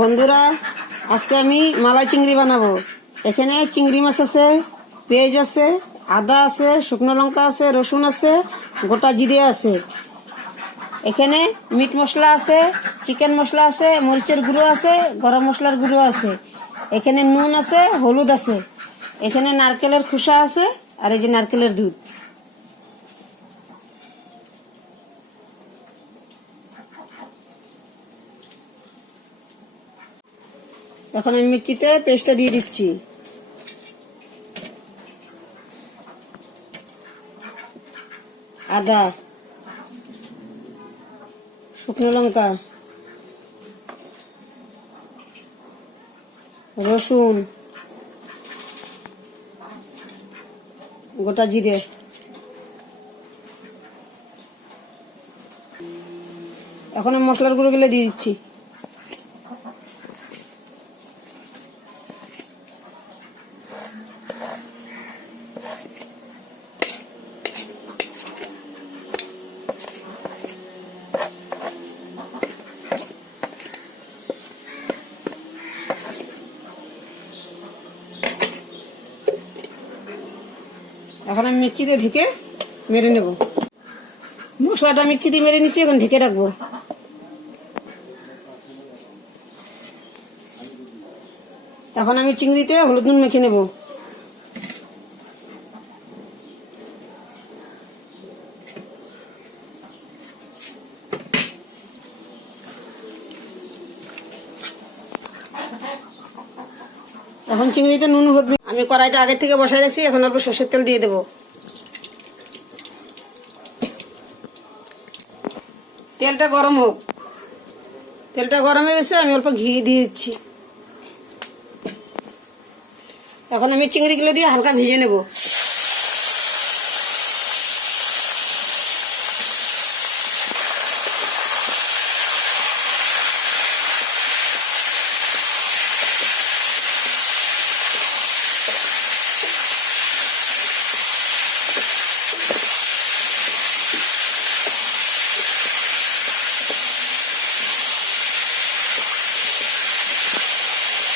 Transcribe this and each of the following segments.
বন্ধুরা, আজকে আমি মালাই চিংড়ি বানাবো। এখানে চিংড়ি মাছ আছে, পেঁয়াজ আছে, আদা আছে, শুকনো লঙ্কা আছে, রসুন আছে, গোটা জিরে আছে। এখানে মিট মশলা আছে, চিকেন মশলা আছে, মরিচের গুঁড়ো আছে, গরম মশলার গুঁড়ো আছে। এখানে নুন আছে, হলুদ আছে। এখানে নারকেলের খোসা আছে, আর এই যে নারকেলের দুধ। এখন আমি মিক্সিতে পেস্টটা দিয়ে দিচ্ছি। আদা, শুকনো লঙ্কা, রসুন, গোটা জিরে। এখন আমি মশলার গুঁড়োগুলো দিয়ে দিচ্ছি। এখন আমি মিক্সি দিয়ে ঢেকে মেরে নেব। মশলাটা মিক্সি দিয়ে মেরে নিচ্ছি, এখন ঢেকে রাখবো। এখন আমি চিংড়িতে হলুদ নুন মেখে নেব। এখন চিংড়িতে নুন হলুদ আমি কড়াইটা আগে থেকে বসাই রাখছি। এখন অল্প সর্ষের তেল দিয়ে দেব। তেলটা গরম হোক। তেলটা গরম হয়ে গেছে, আমি অল্প ঘি দিয়ে দিচ্ছি। এখন আমি চিংড়িগুলো দিয়ে হালকা ভেজে নেব।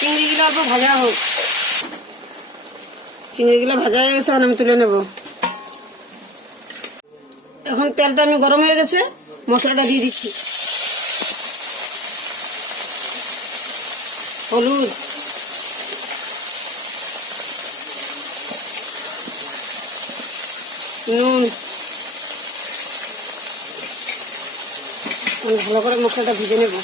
চিংড়িগুলো অল্প ভাজা হোক। চিংড়িগুলো ভাজা হয়ে গেছে, এখন আমি তুলে নেব। এখন তেলটা আমি গরম হয়ে গেছে, মশলাটা দিয়ে দিচ্ছি। হলুদ, নুন, ভালো করে মশলাটা ভেজে নেব।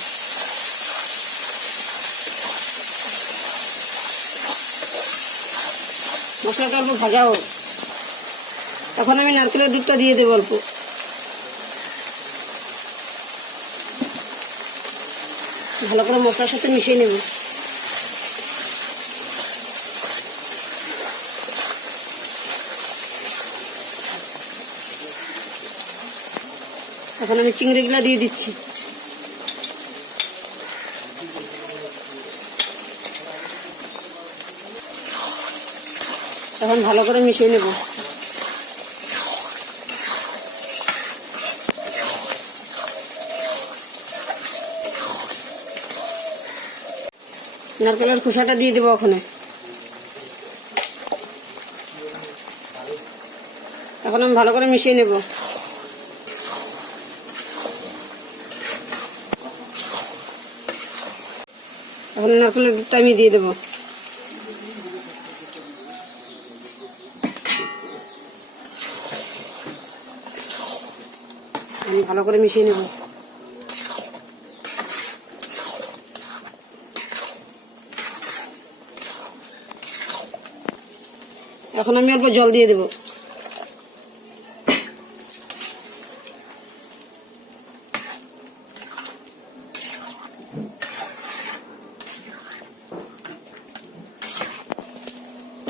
মশলাটা অল্প ভাজা হোক। এখন আমি নারকেলের দুধটা দিয়ে দেবো অল্প। ভালো করে মশলার সাথে মিশিয়ে নেব। এখন আমি চিংড়িগুলা দিয়ে দিচ্ছি। এখন ভালো করে মিশিয়ে নেব। নারকেলের খোসাটা দিয়ে দেবো ওখানে। এখন আমি ভালো করে মিশিয়ে নেব। এখন নারকেলের দুধটা আমি দিয়ে দেবো। আমি ভালো করে মিশিয়ে নেব। এখন আমি অল্প জল দিয়ে দেব।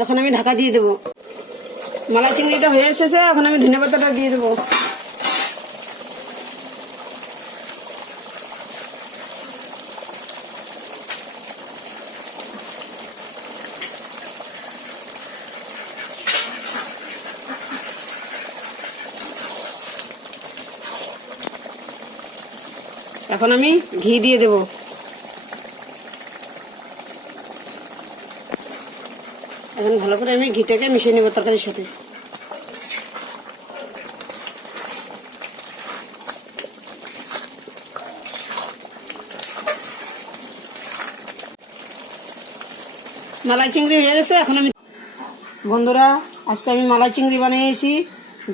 এখন আমি ঢাকা দিয়ে দেব। মালাই চিংড়িটা হয়ে এসেছে, এখন আমি ধনেপাতাটা দিয়ে দেবো। এখন আমি ঘি দিয়ে দেব। এখন ভালো করে আমি ঘিটাকে মিশিয়ে নেব তরকারির সাথে। মালাই চিংড়ি হয়ে গেছে। এখন আমি বন্ধুরা আজকে আমি মালাই চিংড়ি বানিয়েছি।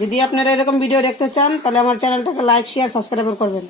যদি আপনারা এরকম ভিডিও দেখতে চান তাহলে আমার চ্যানেলটাকে লাইক শেয়ার সাবস্ক্রাইব করবেন।